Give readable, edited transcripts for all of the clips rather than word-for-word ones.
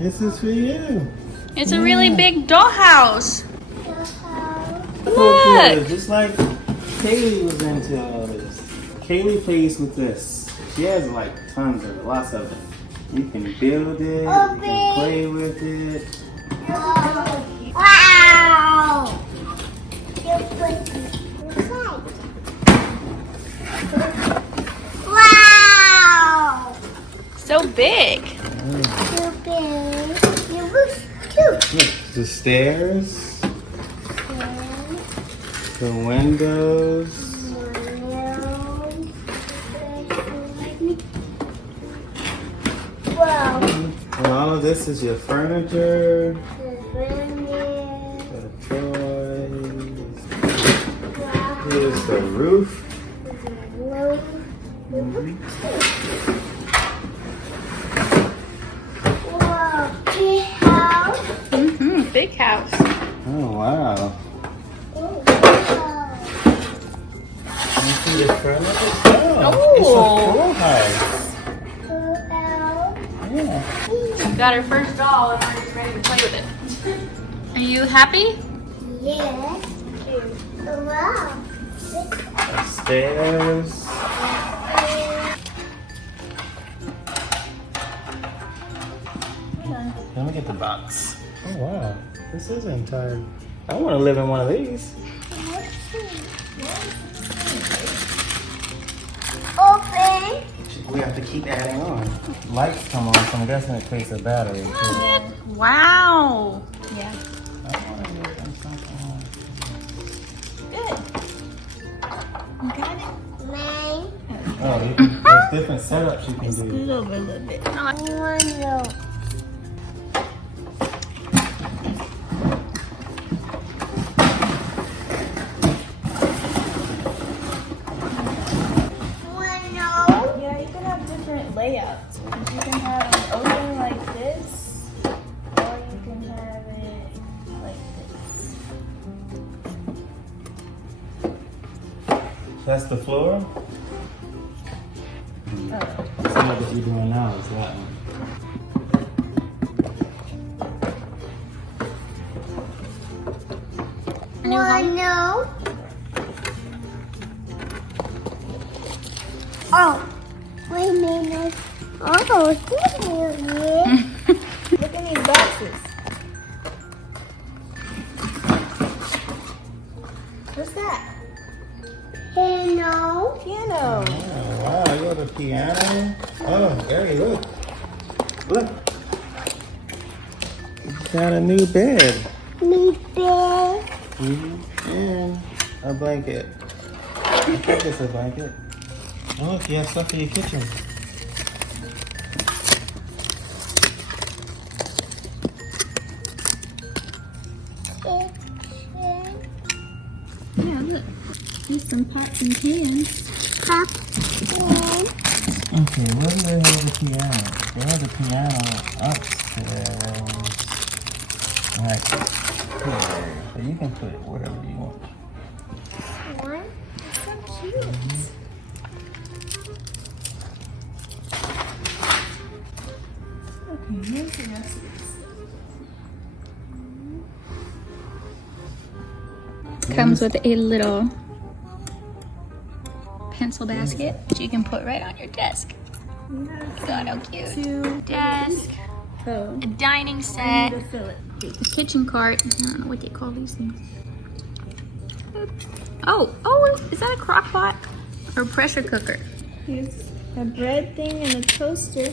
This is for you. It's a really big dollhouse. Look. Look. Just like Kaylee was into all this. Kaylee plays with this. She has like tons of it, lots of it. You can build it, you can play with it. Wow! Wow! So big. So big. It was cute. Look, the stairs, the windows. Wow. And all of this is your furniture, the toys. Here's the roof. Wow. Big house. Mm-hmm. Big house. Oh, wow. Oh, wow. You see the furniture? Oh, Oh. it's a full house. Yeah. Got her first doll and we're ready to play with it. Are you happy? Yes. Wow. Stairs. Let me get the box. Oh wow, this is entire. I want to live in one of these. Open. We have to keep adding on. Lights come on, so I'm guessing it creates a battery too. Wow. Yeah. I want to live in something. Good. You got it? Mine. Oh, you can, there's different setups you can do. Scoot over a little bit. One. Yeah, you can have different layouts. You can have it open like this, or you can have it like this. That's the floor. Oh. See what you're doing now is that one. No. Oh, wait a minute. Oh, here. Look at these boxes. What's that? Piano. Piano. Oh, wow, you have a piano. Oh, Aerie, look. Look. You got a new bed. Me bed. And a blanket. I think it's a blanket. Oh, look, you have stuff for your kitchen. Yeah, look. There's some pots and pans. Okay, where do they have the piano? They have the piano upstairs. Right here. So you can put it wherever you want. One. So cute. Okay, here's the rest of this. Comes with a little pencil basket that you can put right on your desk. God, how cute. Desk, a dining set, a kitchen cart. I don't know what they call these things. Oh, is that a crock pot or pressure cooker? Here's a bread thing and a toaster.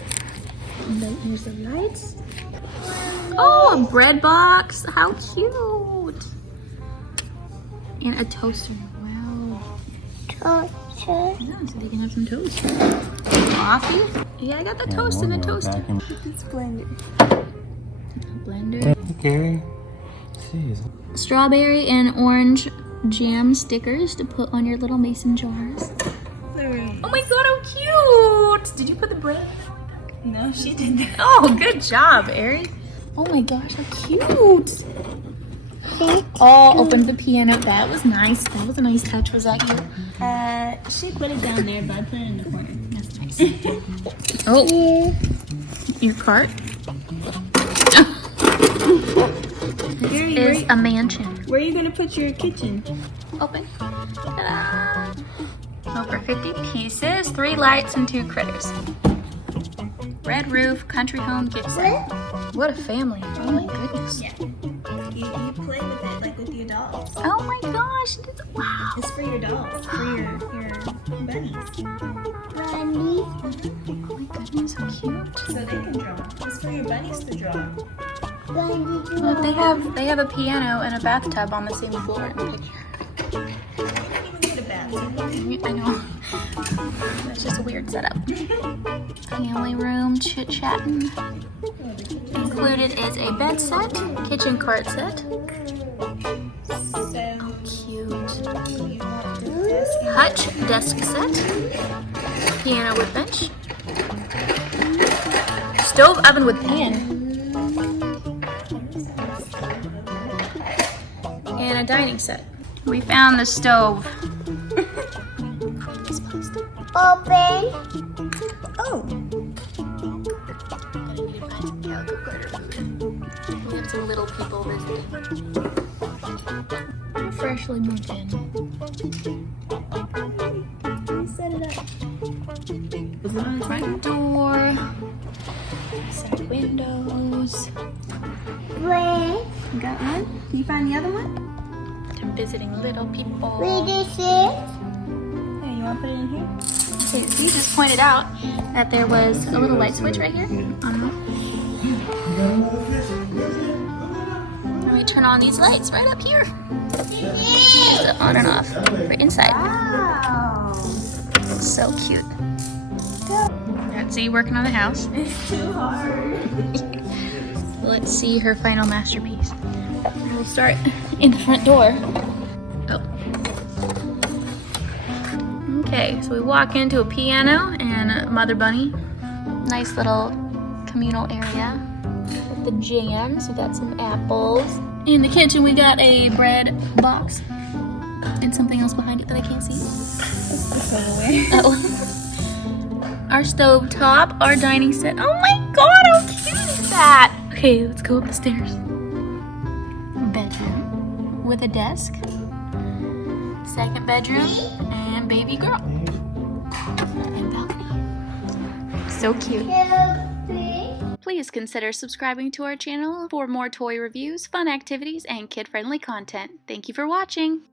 And then here's the lights. Oh, a bread box. How cute. And a toaster. Wow. Toaster. Yeah, so they can have some toast. Coffee? Yeah, I got the toast and the toaster. It's blended. Blender. Okay. Jeez. Strawberry and orange jam stickers to put on your little mason jars. Oh my god, how cute! Did you put the bread? No, she did that. Oh, good job, Aerie. Oh my gosh, how cute! Oh, opened the piano. That was nice. That was a nice touch. Was that you? She put it down there, but I put it in the corner. That's nice. Oh, your cart. is a mansion. Where are you gonna put your kitchen? Open. Ta-da! Over 50 pieces, 3 lights and 2 critters. Red roof, country home gift set. What a family. Oh my goodness. Yeah. You play with it like with your dolls. Oh my gosh. Wow. It's for your dolls, for your bunnies. Bunny. Oh my goodness, how cute. So they can draw. It's for your bunnies to draw. Bunny. Look, they have a piano and a bathtub on the same floor in the picture. You don't even need a bathroom. I know. That's just a weird setup. Family room, chit-chatting. Included is a bed set, kitchen cart set. So Oh, cute. you want the desk and Hutch desk set. Piano with bench. Stove oven with pan. And a dining set. We found the stove. Open. oh, We have some little people visiting. Freshly moved in. set it up. Front door. Side windows. Where? You got one? Can you find the other one? I'm visiting little people. Where is it? Yeah, you want to put it in here? Okay, so you just pointed out that there was a little light switch right here. Let me turn on these lights right up here. There's the on and off right inside. Wow. So cute. Let's see, working on the house. It's too hard. Let's see her final masterpiece. We'll start in the front door. Oh. Okay, so we walk into a piano and a mother bunny. Nice little communal area with the jams. We got some apples. In the kitchen, we got a bread box and something else behind it that I can't see. Oh. Our stove top, our dining set. Oh my god, how cute is that? Okay, let's go up the stairs. Bedroom with a desk. Second bedroom and baby girl. And balcony. So cute. Please consider subscribing to our channel for more toy reviews, fun activities, and kid-friendly content. Thank you for watching.